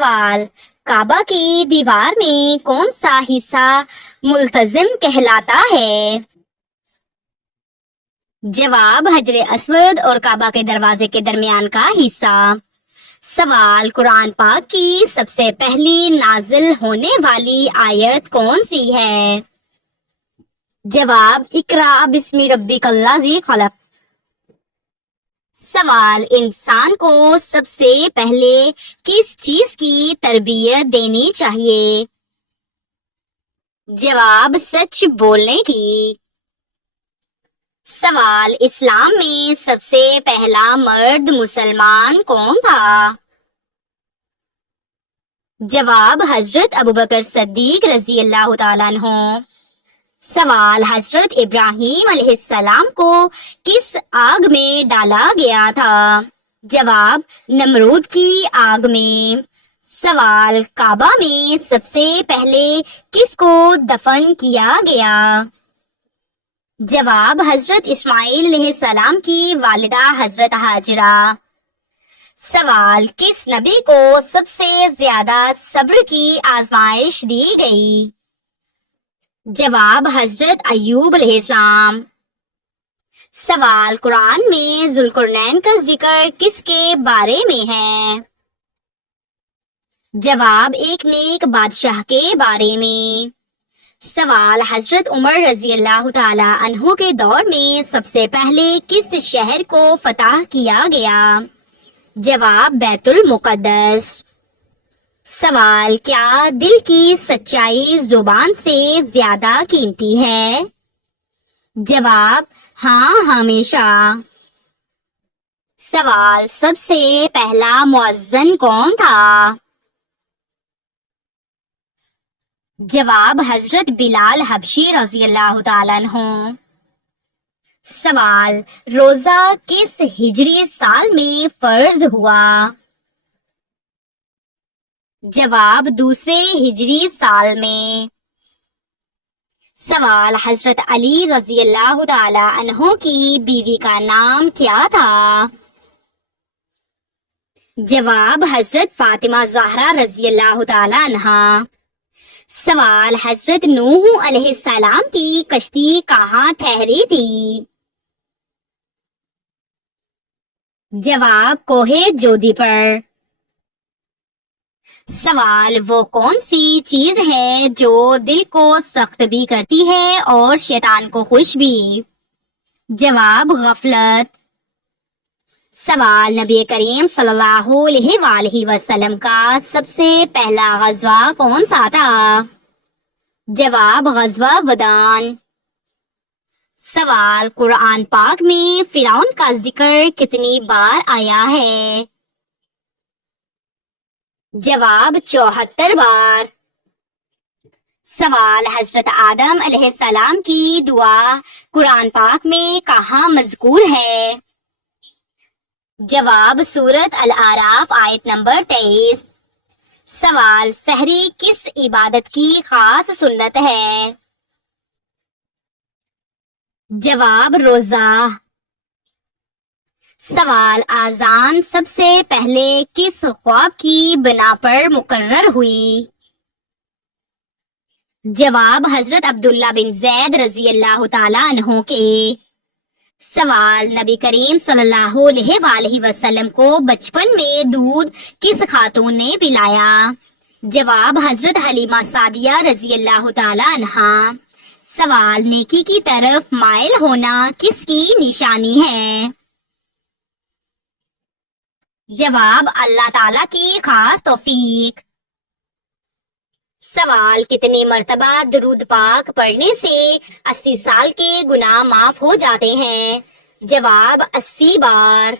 سوال، کعبہ کی دیوار میں کون سا حصہ ملتزم کہلاتا ہے؟ جواب، حجر اسود اور کعبہ کے دروازے کے درمیان کا حصہ۔ سوال، قرآن پاک کی سب سے پہلی نازل ہونے والی آیت کون سی ہے؟ جواب، اقرأ بسم ربک الذی خلق۔ سوال، انسان کو سب سے پہلے کس چیز کی تربیت دینی چاہیے؟ جواب، سچ بولنے کی۔ سوال، اسلام میں سب سے پہلا مرد مسلمان کون تھا؟ جواب، حضرت ابوبکر صدیق رضی اللہ تعالیٰ عنہ۔ سوال، حضرت ابراہیم علیہ السلام کو کس آگ میں ڈالا گیا تھا؟ جواب، نمرود کی آگ میں۔ سوال، کعبہ میں سب سے پہلے کس کو دفن کیا گیا؟ جواب، حضرت اسماعیل علیہ السلام کی والدہ حضرت ہاجرہ۔ سوال، کس نبی کو سب سے زیادہ صبر کی آزمائش دی گئی؟ جواب، حضرت ایوب علیہ السلام۔ سوال، قرآن میں ذوالقرنین کا ذکر کس کے بارے میں ہے؟ جواب، ایک نیک بادشاہ کے بارے میں۔ سوال، حضرت عمر رضی اللہ تعالی عنہ کے دور میں سب سے پہلے کس شہر کو فتح کیا گیا؟ جواب، بیت المقدس۔ سوال، کیا دل کی سچائی زبان سے زیادہ قیمتی ہے؟ جواب، ہاں، ہمیشہ۔ سوال، سب سے پہلا مؤذن کون تھا؟ جواب، حضرت بلال حبشی رضی اللہ تعالیٰ عنہ۔ سوال، روزہ کس ہجری سال میں فرض ہوا؟ جواب، دوسرے ہجری سال میں۔ سوال، حضرت علی رضی اللہ تعالی عنہ کی بیوی کا نام کیا تھا؟ جواب، حضرت فاطمہ زہرا رضی اللہ تعالی عنہا۔ سوال، حضرت نوح علیہ السلام کی کشتی کہاں ٹھہری تھی؟ جواب، کوہ جودی پر۔ سوال، وہ کون سی چیز ہے جو دل کو سخت بھی کرتی ہے اور شیطان کو خوش بھی؟ جواب، غفلت۔ سوال، نبی کریم صلی اللہ علیہ وآلہ وسلم کا سب سے پہلا غزوہ کون سا تھا؟ جواب، غزوہ ودان۔ سوال، قرآن پاک میں فرعون کا ذکر کتنی بار آیا ہے؟ جواب، 74 بار۔ سوال، حضرت آدم علیہ السلام کی دعا قرآن پاک میں کہاں مذکور ہے؟ جواب، سورۃ الاعراف آیت نمبر 23۔ سوال، سحری کس عبادت کی خاص سنت ہے؟ جواب، روزہ۔ سوال، اذان سب سے پہلے کس خواب کی بنا پر مقرر ہوئی؟ جواب، حضرت عبداللہ بن زید رضی اللہ تعالیٰ عنہ کے۔ سوال، نبی کریم صلی اللہ علیہ وآلہ وسلم کو بچپن میں دودھ کس خاتون نے پلایا؟ جواب، حضرت حلیمہ سعدیہ رضی اللہ تعالیٰ عنہا۔ سوال، نیکی کی طرف مائل ہونا کس کی نشانی ہے؟ جواب، اللہ تعالیٰ کی خاص توفیق۔ سوال، کتنی مرتبہ درود پاک پڑھنے سے 80 سال کے گناہ معاف ہو جاتے ہیں؟ جواب، 80 بار۔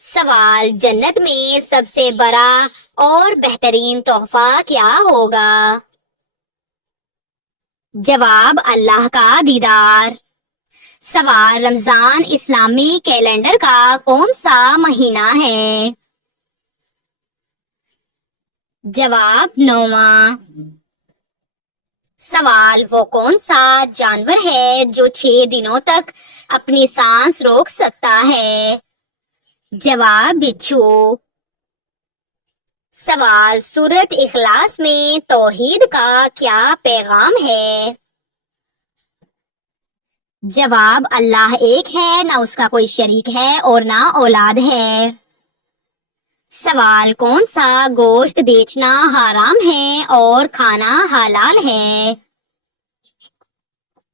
سوال، جنت میں سب سے بڑا اور بہترین تحفہ کیا ہوگا؟ جواب، اللہ کا دیدار۔ سوال، رمضان اسلامی کیلنڈر کا کون سا مہینہ ہے؟ جواب، 9واں۔ سوال، وہ کون سا جانور ہے جو 6 دنوں تک اپنی سانس روک سکتا ہے؟ جواب، بچھو۔ سوال، سورت اخلاص میں توحید کا کیا پیغام ہے؟ جواب، اللہ ایک ہے، نہ اس کا کوئی شریک ہے اور نہ اولاد ہے۔ سوال، کون سا گوشت بیچنا حرام ہے اور کھانا حلال ہے؟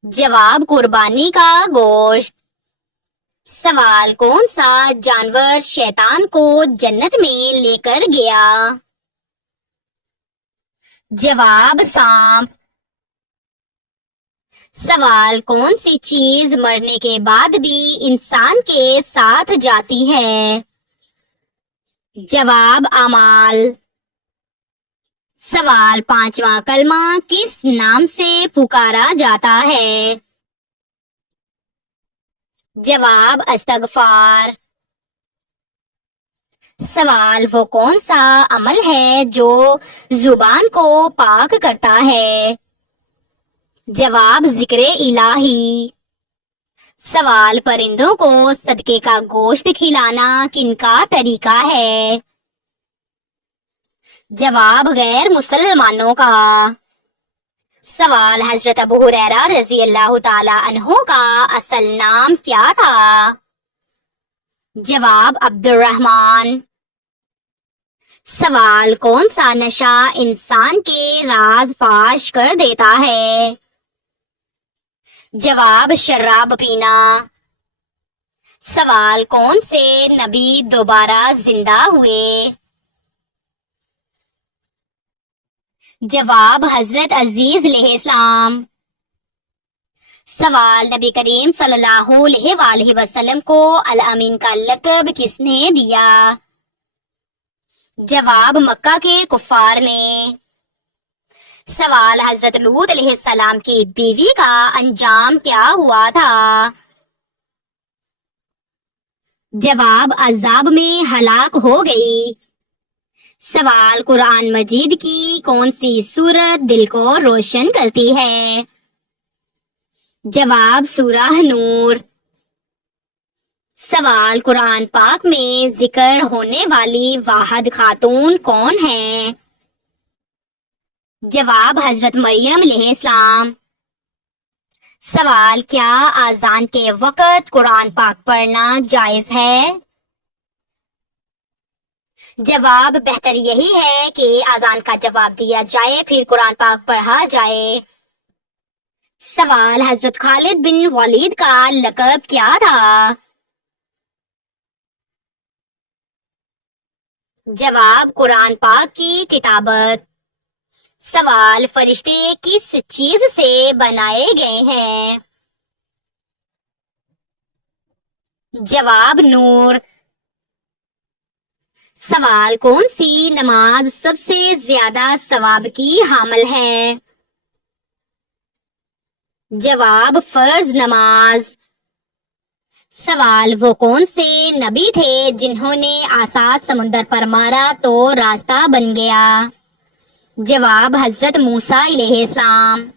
جواب، قربانی کا گوشت۔ سوال، کون سا جانور شیطان کو جنت میں لے کر گیا؟ جواب، سانپ۔ سوال، کون سی چیز مرنے کے بعد بھی انسان کے ساتھ جاتی ہے؟ جواب، اعمال۔ سوال، پانچواں کلمہ کس نام سے پکارا جاتا ہے؟ جواب، استغفار۔ سوال، وہ کون سا عمل ہے جو زبان کو پاک کرتا ہے؟ جواب، ذکر الہی۔ سوال، پرندوں کو صدقے کا گوشت کھلانا کن کا طریقہ ہے؟ جواب، غیر مسلمانوں کا۔ سوال، حضرت ابو ہریرہ رضی اللہ تعالی عنہ کا اصل نام کیا تھا؟ جواب، عبد الرحمن۔ سوال، کون سا نشہ انسان کے راز فاش کر دیتا ہے؟ جواب، شراب پینا۔ سوال، کون سے نبی دوبارہ زندہ ہوئے؟ جواب، حضرت عزیز علیہ السلام۔ سوال، نبی کریم صلی اللہ علیہ وآلہ وسلم کو الامین کا لقب کس نے دیا؟ جواب، مکہ کے کفار نے۔ سوال، حضرت لوط علیہ السلام کی بیوی کا انجام کیا ہوا تھا؟ جواب، عذاب میں ہلاک ہو گئی۔ سوال، قرآن مجید کی کون سی سورت دل کو روشن کرتی ہے؟ جواب، سورہ نور۔ سوال، قرآن پاک میں ذکر ہونے والی واحد خاتون کون ہے؟ جواب، حضرت مریم علیہ السلام۔ سوال، کیا اذان کے وقت قرآن پاک پڑھنا جائز ہے؟ جواب، بہتر یہی ہے کہ اذان کا جواب دیا جائے پھر قرآن پاک پڑھا جائے۔ سوال، حضرت خالد بن ولید کا لقب کیا تھا؟ جواب، قرآن پاک کی کتابت۔ سوال، فرشتے کس چیز سے بنائے گئے ہیں؟ جواب، نور۔ سوال، کون سی نماز سب سے زیادہ ثواب کی حامل ہے؟ جواب، فرض نماز۔ سوال، وہ کون سے نبی تھے جنہوں نے آسات سمندر پر مارا تو راستہ بن گیا؟ جواب، حضرت موسیٰ علیہ السلام۔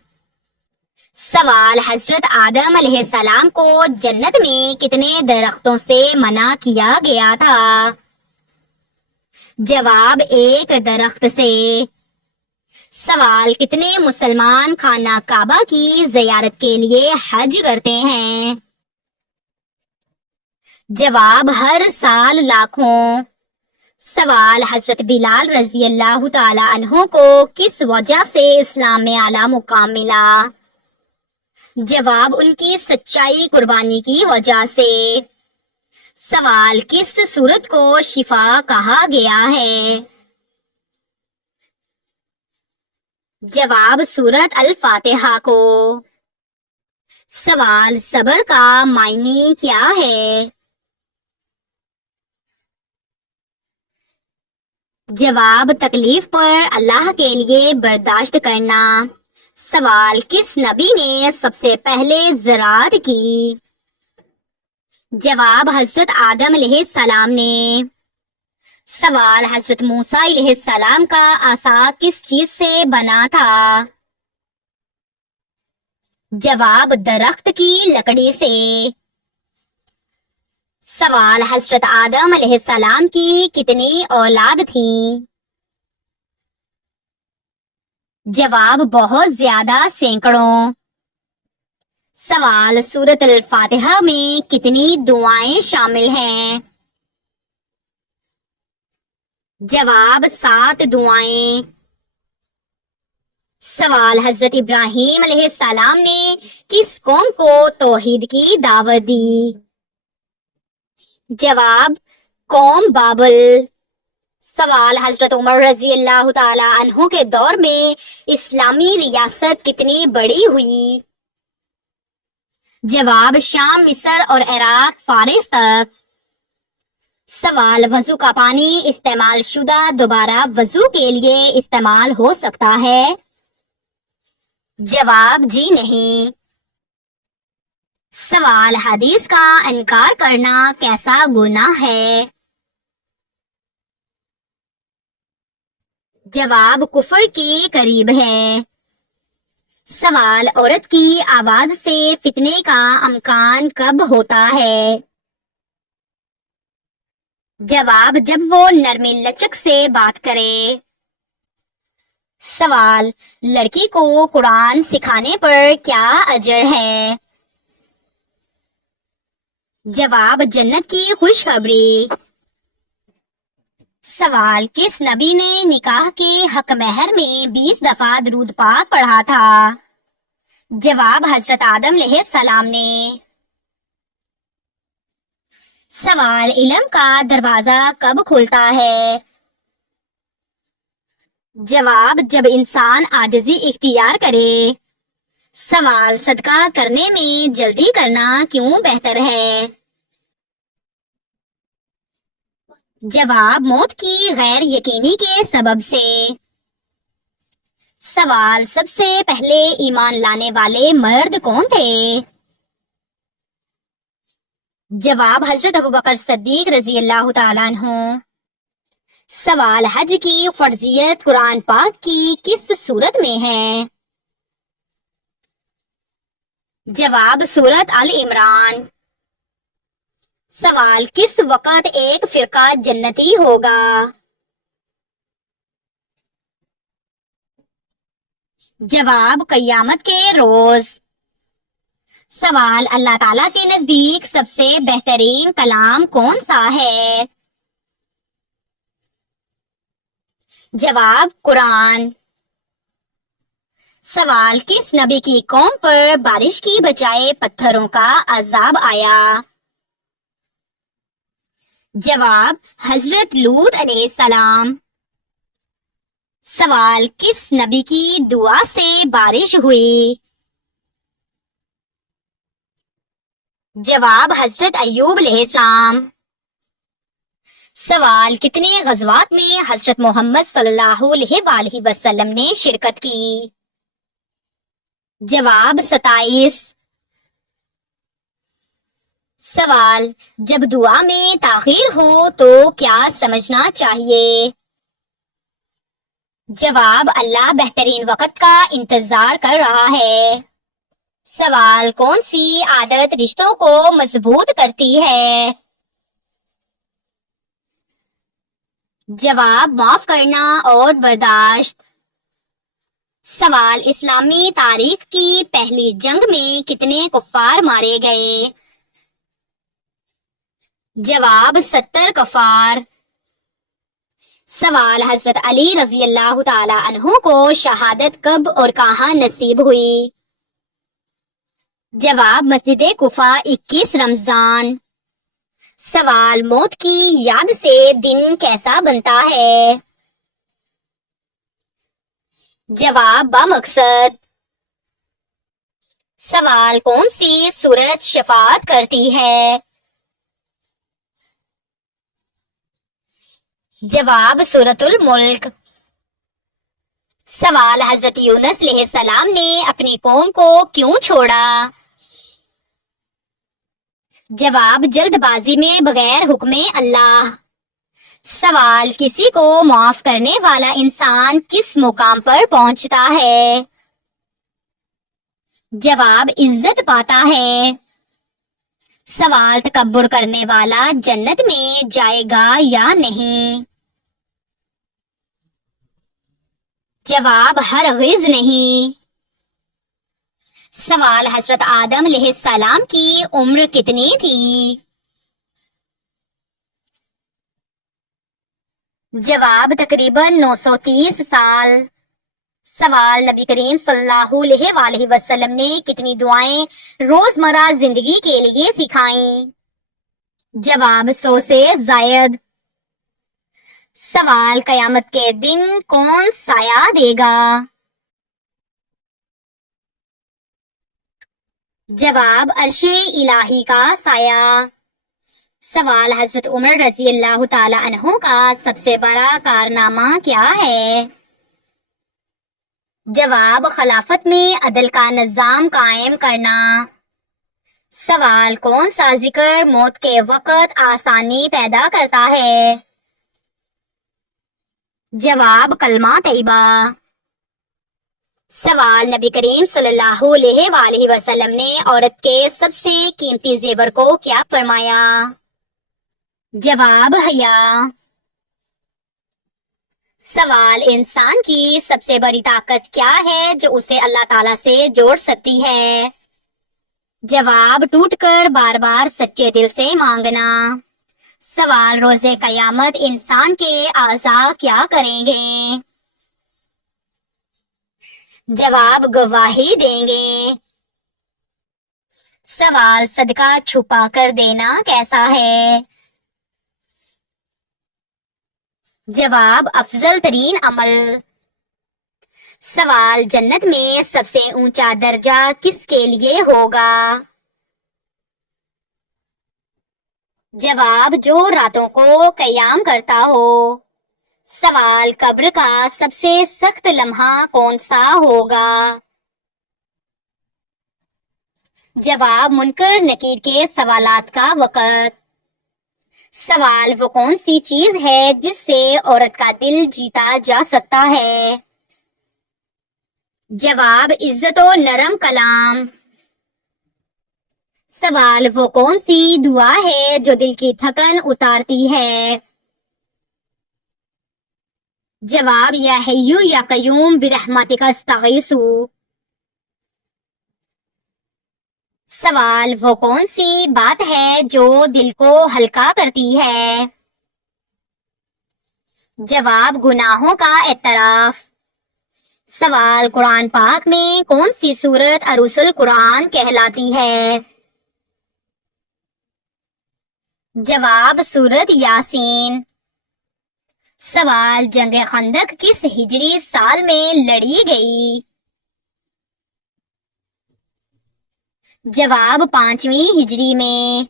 سوال، حضرت آدم علیہ السلام کو جنت میں کتنے درختوں سے منع کیا گیا تھا؟ جواب، ایک درخت سے۔ سوال، کتنے مسلمان خانہ کعبہ کی زیارت کے لیے حج کرتے ہیں؟ جواب، ہر سال لاکھوں۔ سوال، حضرت بلال رضی اللہ تعالی عنہ کو کس وجہ سے اسلام میں اعلیٰ مقام ملا؟ جواب، ان کی سچائی قربانی کی وجہ سے۔ سوال، کس سورت کو شفا کہا گیا ہے؟ جواب، سورت الفاتحہ کو۔ سوال، صبر کا معنی کیا ہے؟ جواب، تکلیف پر اللہ کے لیے برداشت کرنا۔ سوال، کس نبی نے سب سے پہلے زراعت کی؟ جواب، حضرت آدم علیہ السلام نے۔ سوال، حضرت موسیٰ علیہ السلام کا عصا کس چیز سے بنا تھا؟ جواب، درخت کی لکڑی سے۔ سوال، حضرت آدم علیہ السلام کی کتنی اولاد تھیں؟ جواب بہت زیادہ، سینکڑوں۔ سوال سورۃ الفاتحہ میں کتنی دعائیں شامل ہیں؟ جواب 7 دعائیں۔ سوال حضرت ابراہیم علیہ السلام نے کس قوم کو توحید کی دعوت دی؟ جواب قوم بابل۔ سوال حضرت عمر رضی اللہ تعالی عنہ کے دور میں اسلامی ریاست کتنی بڑی ہوئی؟ جواب شام، مصر اور عراق، فارس تک۔ سوال وضو کا پانی استعمال شدہ دوبارہ وضو کے لیے استعمال ہو سکتا ہے؟ جواب جی نہیں۔ سوال حدیث کا انکار کرنا کیسا گناہ ہے؟ جواب کفر کے قریب ہے۔ سوال عورت کی آواز سے فتنے کا امکان کب ہوتا ہے؟ جواب جب وہ نرم لچک سے بات کرے۔ سوال لڑکی کو قرآن سکھانے پر کیا اجر ہے؟ جواب جنت کی خوشخبری۔ سوال کس نبی نے نکاح کے حق مہر میں 20 دفعہ درود پاک پڑھا تھا؟ جواب حضرت آدم علیہ السلام نے۔ سوال علم کا دروازہ کب کھلتا ہے؟ جواب جب انسان عاجزی اختیار کرے۔ سوال صدقہ کرنے میں جلدی کرنا کیوں بہتر ہے؟ جواب موت کی غیر یقینی کے سبب سے۔ سوال سب سے پہلے ایمان لانے والے مرد کون تھے؟ جواب حضرت ابوبکر صدیق رضی اللہ تعالیٰ عنہ۔ سوال حج کی فرضیت قرآن پاک کی کس سورت میں ہے؟ جواب سورت آل عمران۔ سوال کس وقت ایک فرقہ جنتی ہوگا؟ جواب قیامت کے روز۔ سوال اللہ تعالیٰ کے نزدیک سب سے بہترین کلام کون سا ہے؟ جواب قرآن۔ سوال کس نبی کی قوم پر بارش کی بجائے پتھروں کا عذاب آیا؟ جواب حضرت لوط علیہ السلام۔ سوال کس نبی کی دعا سے بارش ہوئی؟ جواب حضرت ایوب علیہ السلام۔ سوال کتنے غزوات میں حضرت محمد صلی اللہ علیہ وآلہ وسلم نے شرکت کی؟ جواب 27۔ سوال جب دعا میں تاخیر ہو تو کیا سمجھنا چاہیے؟ جواب اللہ بہترین وقت کا انتظار کر رہا ہے۔ سوال کون سی عادت رشتوں کو مضبوط کرتی ہے؟ جواب معاف کرنا اور برداشت۔ سوال اسلامی تاریخ کی پہلی جنگ میں کتنے کفار مارے گئے؟ جواب 70 کفار۔ سوال حضرت علی رضی اللہ تعالی عنہ کو شہادت کب اور کہاں نصیب ہوئی؟ جواب مسجد کوفہ 21 رمضان۔ سوال موت کی یاد سے دن کیسا بنتا ہے؟ جواب بامقصد۔ سوال کون سی سورت شفاعت کرتی ہے؟ جواب سورۃ الملک۔ سوال حضرت یونس علیہ السلام نے اپنی قوم کو کیوں چھوڑا؟ جواب جلد بازی میں بغیر حکم اللہ۔ سوال کسی کو معاف کرنے والا انسان کس مقام پر پہنچتا ہے؟ جواب عزت پاتا ہے۔ سوال تکبر کرنے والا جنت میں جائے گا یا نہیں؟ جواب ہرگز نہیں۔ سوال حضرت آدم علیہ السلام کی عمر کتنی تھی؟ جواب تقریباً 930 سال۔ سوال نبی کریم صلی اللہ علیہ وآلہ وسلم نے کتنی دعائیں روزمرہ زندگی کے لیے سکھائیں؟ جواب 100 سے زائد۔ سوال قیامت کے دن کون سایہ دے گا؟ جواب عرش الہی کا سایہ۔ سوال حضرت عمر رضی اللہ تعالی عنہ کا سب سے بڑا کارنامہ کیا ہے؟ جواب خلافت میں عدل کا نظام قائم کرنا۔ سوال کون سا ذکر موت کے وقت آسانی پیدا کرتا ہے؟ جواب کلمہ طیبہ۔ سوال نبی کریم صلی اللہ علیہ وآلہ وسلم نے عورت کے سب سے قیمتی زیور کو کیا فرمایا؟ جواب حیا۔ سوال انسان کی سب سے بڑی طاقت کیا ہے جو اسے اللہ تعالیٰ سے جوڑ سکتی ہے؟ جواب ٹوٹ کر بار بار سچے دل سے مانگنا۔ سوال روز قیامت انسان کے اعضاء کیا کریں گے؟ جواب گواہی دیں گے۔ سوال صدقہ چھپا کر دینا کیسا ہے؟ جواب افضل ترین عمل۔ سوال جنت میں سب سے اونچا درجہ کس کے لیے ہوگا؟ جواب جو راتوں کو قیام کرتا ہو۔ سوال قبر کا سب سے سخت لمحہ کون سا ہوگا؟ جواب منکر نکیر کے سوالات کا وقت۔ سوال وہ کون سی چیز ہے جس سے عورت کا دل جیتا جا سکتا ہے؟ جواب عزت و نرم کلام۔ سوال وہ کون سی دعا ہے جو دل کی تھکن اتارتی ہے؟ جواب یا حیو یا قیوم برحمتک استغیث۔ سوال وہ کون سی بات ہے جو دل کو ہلکا کرتی ہے؟ جواب گناہوں کا اعتراف۔ سوال قرآن پاک میں کون سی سورت عروس القرآن کہلاتی ہے؟ جواب سورت یاسین۔ سوال جنگ خندق کس ہجری سال میں لڑی گئی؟ جواب 5ویں ہجری میں۔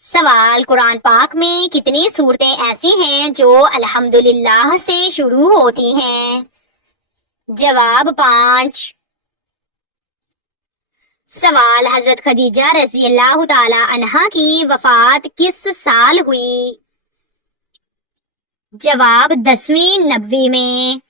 سوال قرآن پاک میں کتنی صورتیں ایسی ہیں جو الحمدللہ سے شروع ہوتی ہیں؟ جواب 5۔ سوال حضرت خدیجہ رضی اللہ تعالی عنہا کی وفات کس سال ہوئی؟ جواب 10ویں نبوی میں۔